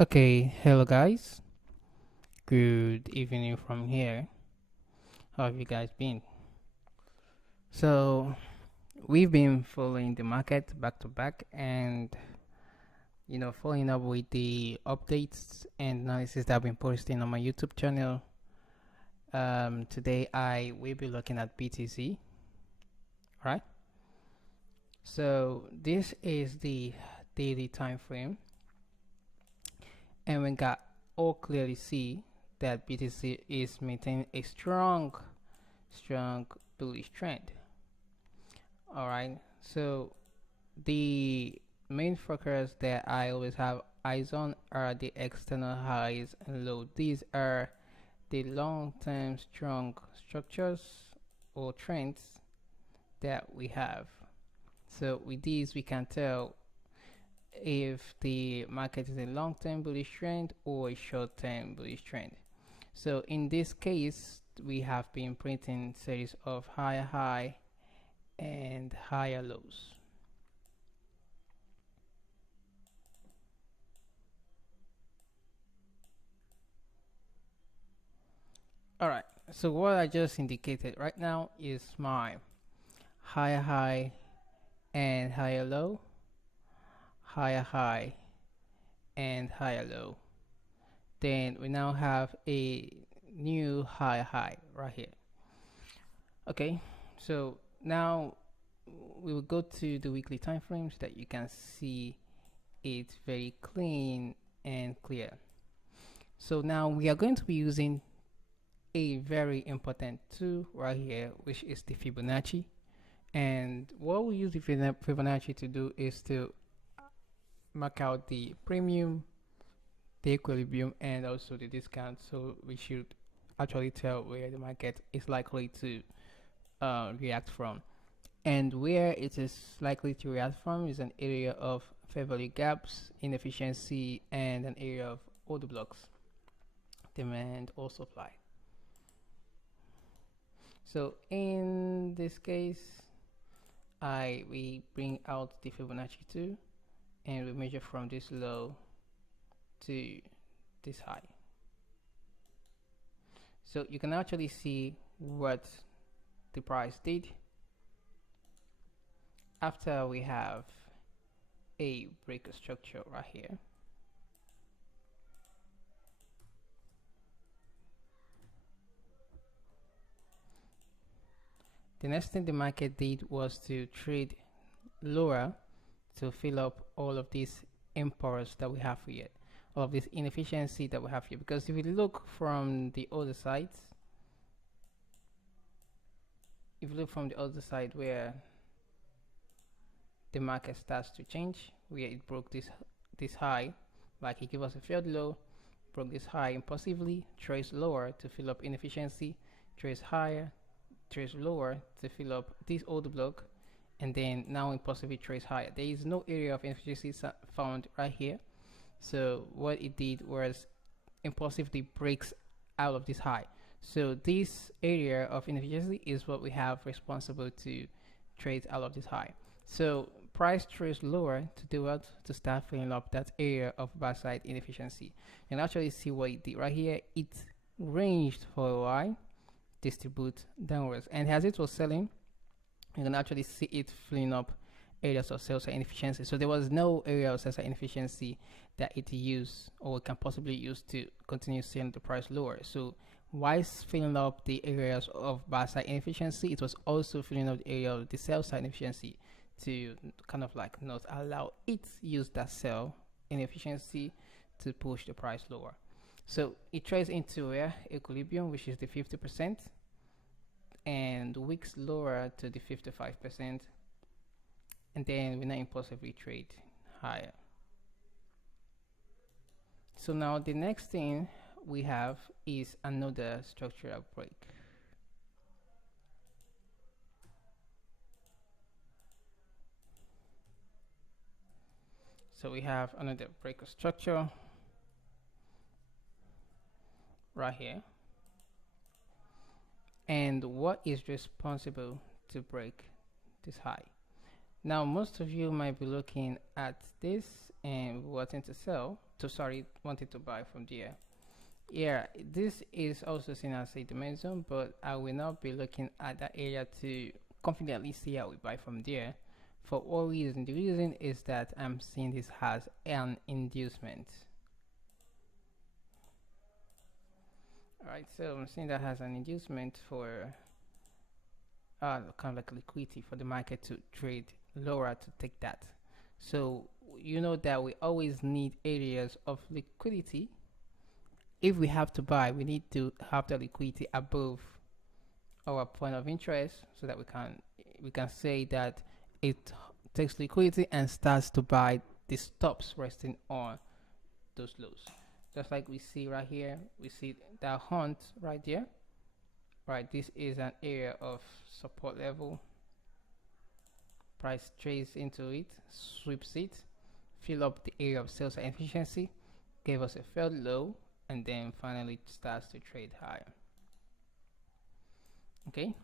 Okay, hello guys. Good evening from here. How have you guys been? So, we've been following the market back to back and following up with the updates and analysis that I've been posting on my YouTube channel. Today I will be looking at BTC, right? So, this is the daily time frame and we got all clearly see that BTC is maintaining a strong bullish trend. All right. So the main focus that I always have eyes on are the external highs and lows. These are the long-term strong structures or trends that we have. So with these, we can tell if the market is a long-term bullish trend or a short-term bullish trend. So in this case, we have been printing series of higher high and higher lows. All right. So what I just indicated right now is my higher high and higher low, higher high and higher low. Then we now have a new higher high right here. Okay. So now we will go to the weekly time frames that you can see it very clean and clear. So now we are going to be using a very important tool right here, which is the Fibonacci. And what we use the Fibonacci to do is to mark out the premium, the equilibrium, and also the discount. So we should actually tell where the market is likely to react from. And where it is likely to react from is an area of fair value gaps, inefficiency, and an area of order blocks, demand or supply. So in this case, we bring out the Fibonacci 2 and we measure from this low to this high. So you can actually see what the price did after we have a breaker structure right here. The next thing the market did was to trade lower to fill up all of these imports that we have here, all of this inefficiency that we have here. Because if we look from the other side, where the market starts to change, where it broke this high, like it gave us a failed low, broke this high impulsively, traced lower to fill up inefficiency, traced higher, trace lower to fill up this order block, and then now impulsively trace higher. There is no area of inefficiency found right here. So what it did was impulsively breaks out of this high. So this area of inefficiency is what we have responsible to trade out of this high. So price trace lower to do what? To start filling up that area of backside inefficiency. You can actually see what it did right here. It ranged for a while, distribute downwards, and as it was selling, you can actually see it filling up areas of sales inefficiency. So there was no area of sales inefficiency that it used or can possibly use to continue selling the price lower. So whilst filling up the areas of buy side inefficiency, it was also filling up the area of the sell side inefficiency to kind of like not allow it use that sell inefficiency to push the price lower. So it trades into equilibrium, which is the 50%, and wicks lower to the 55%, and then we now impulsively trade higher. So now the next thing we have is another structural break. So we have another breaker structure right here. And what is responsible to break this high? Now most of you might be looking at this and wanting to sell, wanted to buy from there. Yeah, this is also seen as a dimension, but I will not be looking at that area to confidently see how we buy from there. For what reason? The reason is that I'm seeing this as an inducement. Alright, so I'm seeing that as an inducement for kind of like liquidity for the market to trade lower to take that. So you know that we always need areas of liquidity. If we have to buy, we need to have the liquidity above our point of interest so that we can say that it takes liquidity and starts to buy the stops resting on those lows. Just like we see right here, we see that hunt right there. Right, this is an area of support level. Price trades into it, sweeps it, fill up the area of sales efficiency, gave us a failed low, and then finally starts to trade higher. Okay,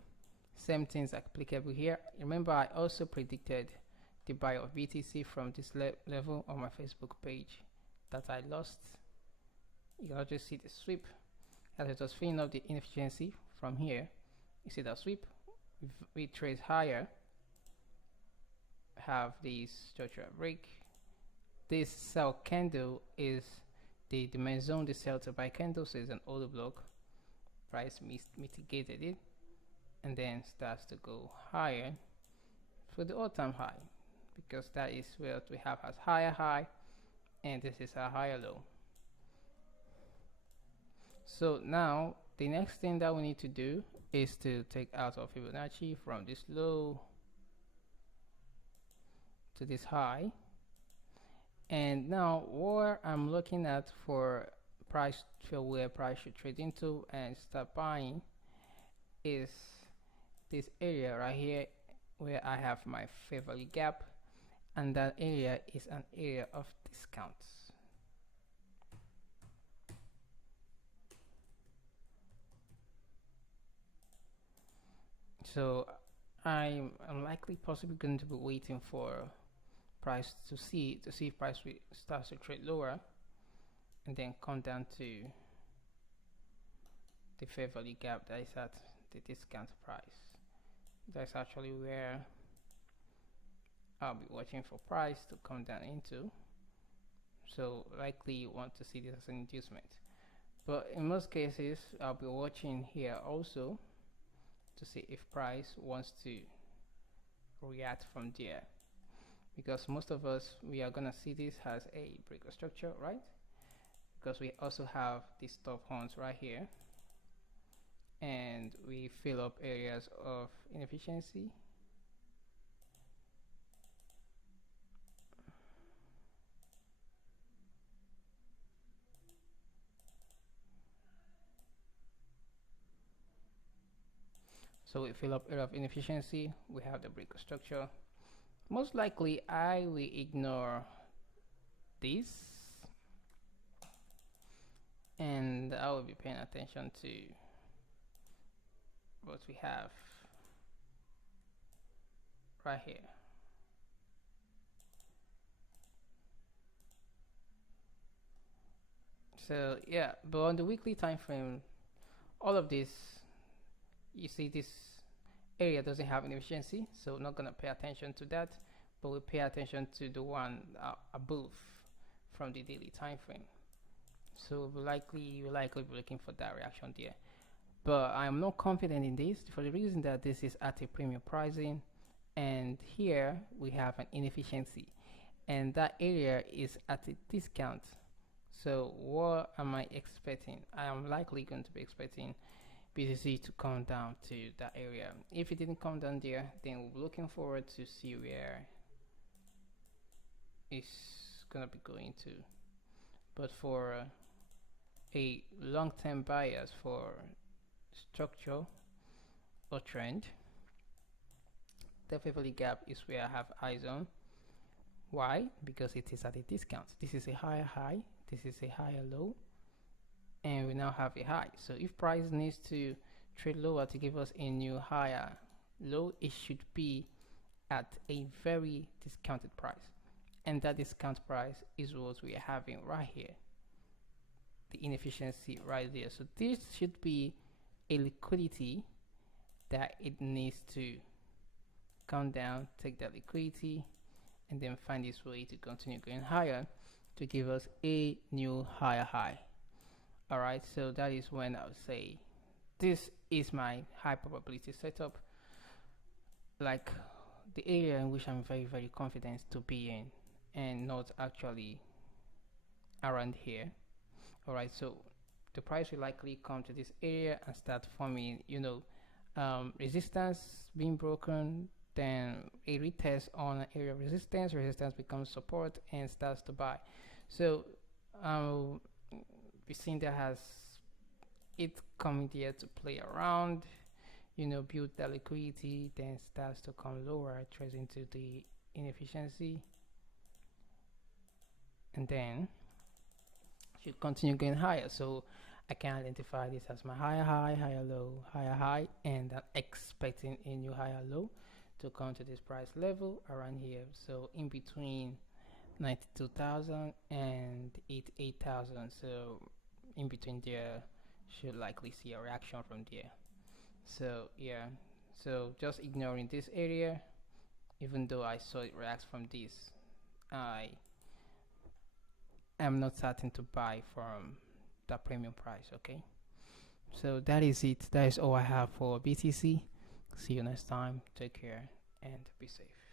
same things applicable here. Remember, I also predicted the buy of BTC from this level on my Facebook page that I lost. You can just see the sweep as it was filling up the inefficiency from here. You see that sweep, we trade higher, have this structural break. This sell candle is the demand zone, the sell to buy candle, so it's an order block. Price mitigated it and then starts to go higher for the all-time high, because that is where we have as higher high and this is a higher low. So now the next thing that we need to do is to take out our Fibonacci from this low to this high. And now what I'm looking at for price for where price should trade into and start buying is this area right here where I have my fair value gap, and that area is an area of discounts. So I'm likely possibly going to be waiting for price to see if price starts to trade lower and then come down to the fair value gap that is at the discount price. That's actually where I'll be watching for price to come down into. So likely you want to see this as an inducement, but in most cases I'll be watching here also to see if price wants to react from there, because most of us, we are gonna see this as a breaker structure, right? Because we also have these stop horns right here and we fill up areas of inefficiency. So we fill up area of inefficiency, we have the breaker structure. Most likely I will ignore this and I will be paying attention to what we have right here. So yeah, but on the weekly time frame, all of this, you see this area doesn't have any efficiency, so not gonna pay attention to that, but we pay attention to the one above from the daily time frame. So you'll likely be looking for that reaction there. But I'm not confident in this for the reason that this is at a premium pricing, and here we have an inefficiency, and that area is at a discount. So what am I expecting? I am likely going to be expecting BTC to come down to that area. If it didn't come down there, then we'll be looking forward to see where it's gonna be going to. But for a long-term bias for structure or trend, the fair value gap is where I have eyes on. Why? Because it is at a discount. This is a higher high, this is a higher low, and we now have a high. So if price needs to trade lower to give us a new higher low, it should be at a very discounted price. and that discount price is what we are having right here, the inefficiency right there. So this should be a liquidity that it needs to come down, take that liquidity, and then find its way to continue going higher to give us a new higher high. Alright, so that is when I would say this is my high probability setup, like the area in which I'm very confident to be in, and not actually around here. Alright, so the price will likely come to this area and start forming, resistance being broken, then a retest on an area of resistance becomes support and starts to buy. So we've seen that has it coming here to play around, build that liquidity, then starts to come lower, trades into the inefficiency, and then should continue going higher. So I can identify this as my higher high, higher low, higher high, and I'm expecting a new higher low to come to this price level around here. So in between 92,000 and 88,000. So in between there, should likely see a reaction from there. So yeah, so just ignoring this area, even though I saw it react from this, I am not certain to buy from that premium price. Okay, so that is it. That is all I have for BTC. See you next time. Take care and be safe.